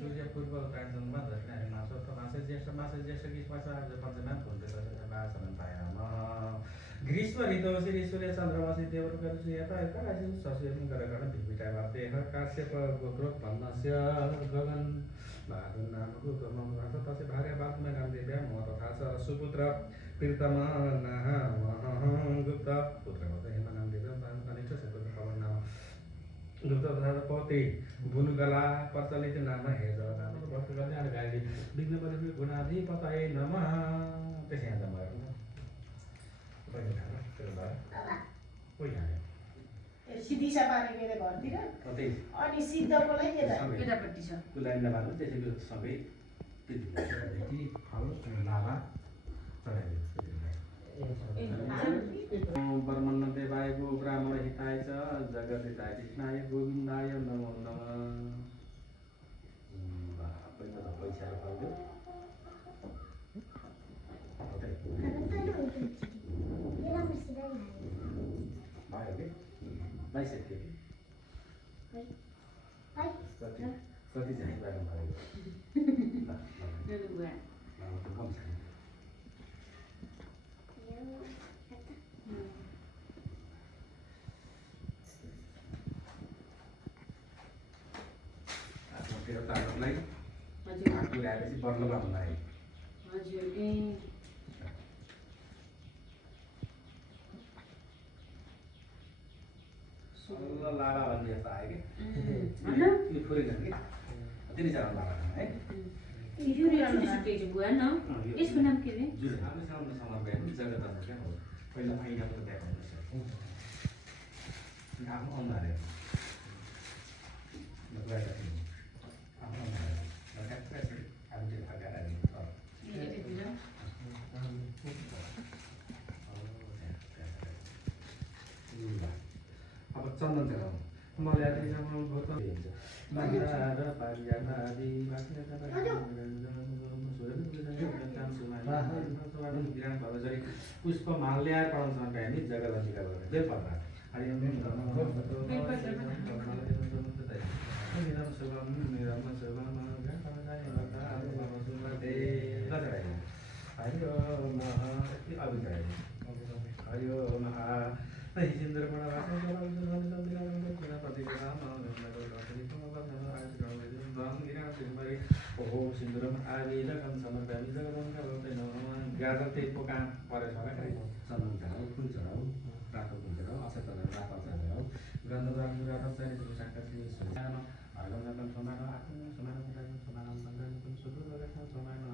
सूर्य पूर्व उत्तरायणमा दक्षिणायन मास मासे ज्येष्ठ कृष्ण पञ्चमा ग्रीष्म ऋतु श्री सूर्य चन्द्रमासी देवऋषि यता यता सस्यम गरगण भिपिटा देह काश्यप गोत्रोत भन्नस्य गगन भादुन नामको गमन भाष तस्य भार्या बात्मा गान्धेव्या म तथा च सुपुत्र प्रीतम नाह गुप्त पुत्र हेमा गान्धेव्या कनिष्ठ सुपुत्र पवन नाम गुप्त तथा पौत्री बुनुगला प्रचलित नाम हेज नाम भक्त कल्याण गाली विघ्न परिवेश गुणाधि पताय नमः त्यसै यहाँ जम्मा सिधिसा पानी मेरो घरतिर अनि सिद्धकोलाई केटापट्टि छ कुलाइन लाभाको त्यसैको सबै भेटी फल लाभा ब्रह्मण्ड देवायको ब्राह्मण हिताय च जगत हिताय कृष्णाय गोविन्दाय नमो नमः पहिला त पैसा पाउँयो भयो के बाइसेट के कति चाहिँ लाग्नु भयो ताकतलाई पुर्याएपछि बर्ल बाँध्नु लाभा भन्ने जस्तो आयो कि फुरेन कि तिनी जानु लाभा है यसको नाम के रे जगत क्या हो पहिला ऐनाको देखाउनुहोस् आफ्नो अनुहार अब चन्दन चलाउनु मल्यादी मन्दार पारिजातादि पुष्प माल्यार्पण समर्पयामि जगदम्बिका बेलपत्र सिन्दुरम आवेदकं समर्पयामि जगदम्बिका गाजर त्यही पोका परेछ होला चन्दन चढाऊ फुल चढाऊ रातो फुल चढाऊ अक्षत चढाऊ रातो अक्षत चढाऊ गन्धर्व रातो चाहिने साक्षात हरगन्धकं समानो आत्म समानो समानो सङ्गम सुदूर समानो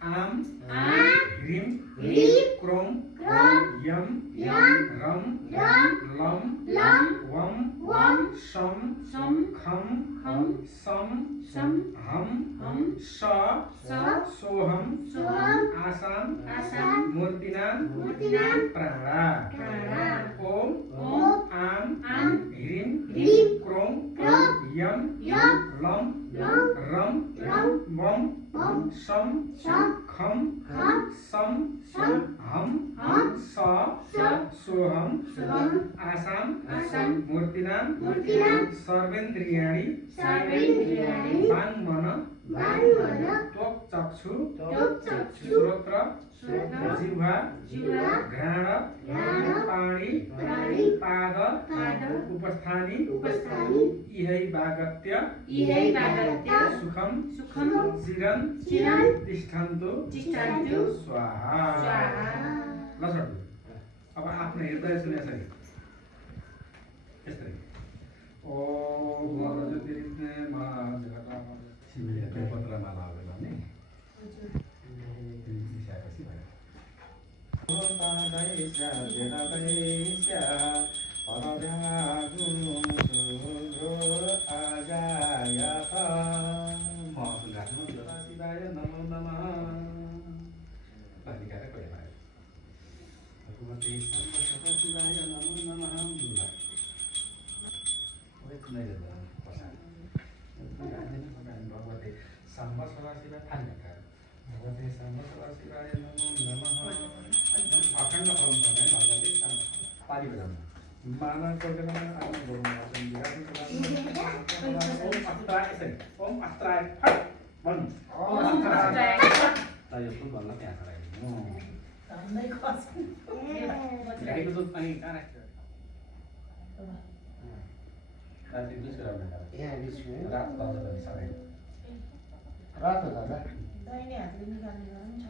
आम ह्रीम क्रोम यम रम लम वम शम खम सम हम स सोहम आसाम मूर्तिनाम प्राणा ओम आम ह्रीम क्रोम यम लम रम वम शम खम सम हम स सोहम आसाम मूर्तिनाम सर्वेन्द्रियाणि वाङ्मन त्वक् चक्षु श्रोत्र जिह्वा घ्राण पाणि पाद उपस्थानी इहै वागत्य सुखम चिरन तिष्ठन्तु स्वाहा ल सर अब आफ्नो हृदय सुने सरी यस्तै ओम ज्योतिर्ने मा जगता शिवले त्यो पत्रमा लागेको नि दिशापछि भयो ओम पादैस्या जगतैस्या परव्यागुसुरो आगायत म गानु शिवाय नमो नमः भनिकारे कोही भयो भगवते शिवाय नमो नमः भगवते साम्ब सदाशिवाय अन्यथा भगवते साम्ब सदाशिवाय नमो नमः अखण्ड फलम भने भगवते साम्ब पाली बजाउनु मानव प्रजनन आनन्द गुरुवाचन ओम अस्त्राय यसरी ओम अस्त्राय फट भन् ओम अस्त्राय त यो फुल भन्न त्यहाँ खराइदिनु धन्दै खस्नु गाईको दुध पनि कहाँ राख्छ राति यहाँ रात दाजु पनि सबै रात दादा दाहिने हातले निकाल्ने गरौँ छ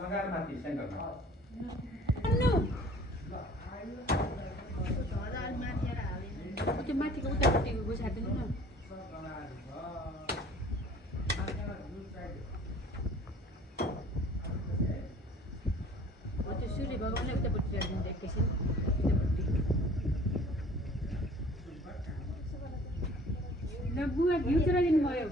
सगारमाथि सेन्टरमा त्यो माथिको उतापट्टिको गुसाइदिनु न त्यो सूर्य भगवानलाई उतापट्टि राखिदिन्छ एकैछिन उतापट्टि ल बुवा घिउ चलाइदिनु भयो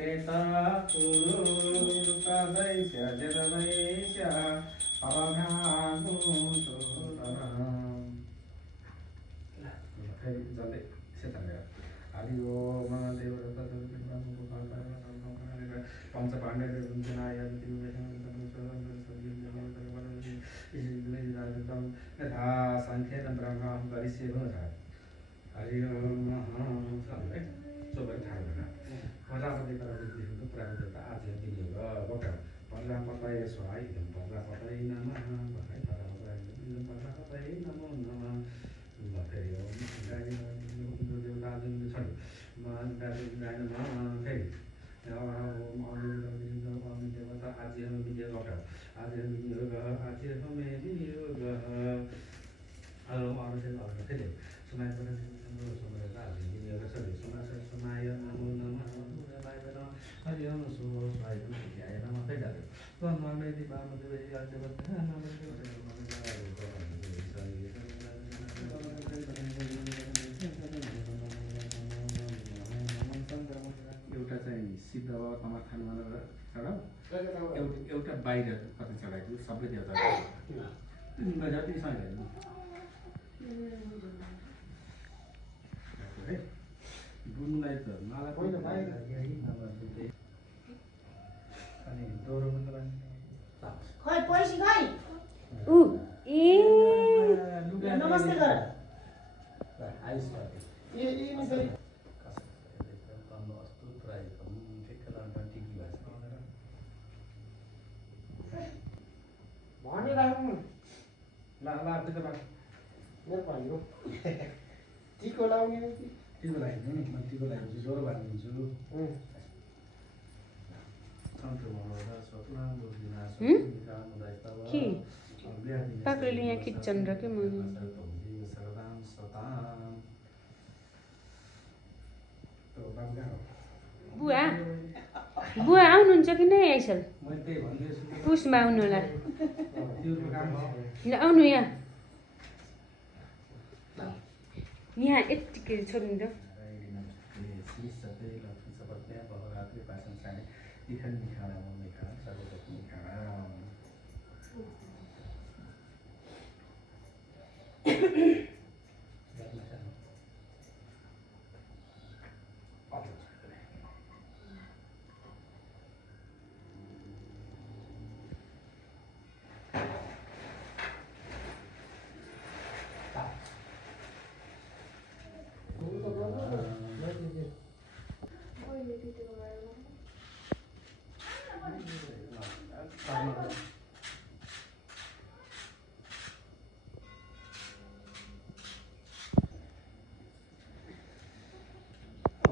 Kreta Kuru Padaiśya Jadavaisya Parabhyagu Sudaram Jadi setan ya Adi Om Devrata Panca Pandaya Runjanaya Tha Sankhya dan Brahma Garis Seva Adi Om Coba थाहा प्रजापति प्रजापति प्रजापति आज्ञा दिने वक्र प्रजापतये स्वाहा इदं प्रजापतये नमः भगवान् प्रजापतये नमो नमः ल फेरि ओम गाई देवता जुन छ गाई नमः फेरि ओम अग्नि देवता आज्ञा विजय वक्र आज्ञा विनियोग आज्ञा होमे विनियोग ओम अरुषे अरुण फेरि सुनाइ पनि समय आज्ञा विनियोग सबै समाय नमो नमः हरि ओम सुबह स्वाय ध्याय नमः फेरि डाल्यो तन्मयति वामदेव याज्ञवल्क्य एउटा चाहिँ सिद्ध बाबा तमाखानमा चढाऊ एउटा बाहिर कतै चढाइदियो सबै देवता जति सँगै गुणलाई त मलाई पहिला बाहिर अनि दोहोरो पनि खै पैसी खै उ ए नमस्ते गर आइस ए नसरी तन्म अस्तु प्रायकम ठेक्कलान्ट टिकी भाषा भने राख्नु ला ला त्यो त मेरो भन्नु टिको लाउने टिको लगाइदिनु नि म टिको लगाइदिन्छु ज्वरो भनिदिन्छु के काक्रेले यहाँ खिच्छन् र के म बुवा बुवा आउनुहुन्छ कि नै आइसल पुसमा आउनु होला ल आउनु यहाँ यहाँ यत्तिकै छोड्नु त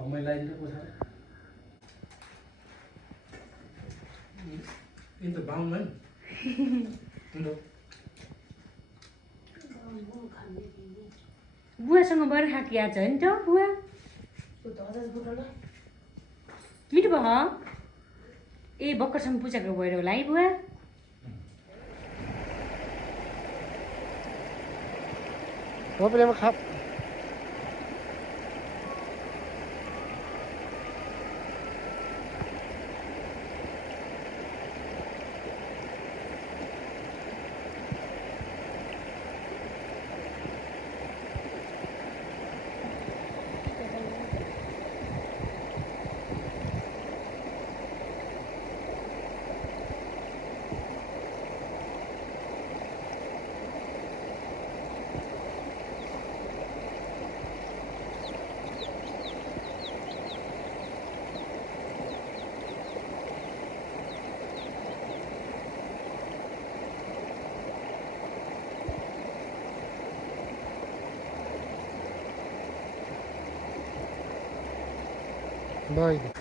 मैले लाइन पुछा into bound man into बुवासँग बर्खा कि आज होइन त बुवा मिठो भयो ए भर्खरसम्म पूजाको भएर होला है बुवा तपाईँले खा बाई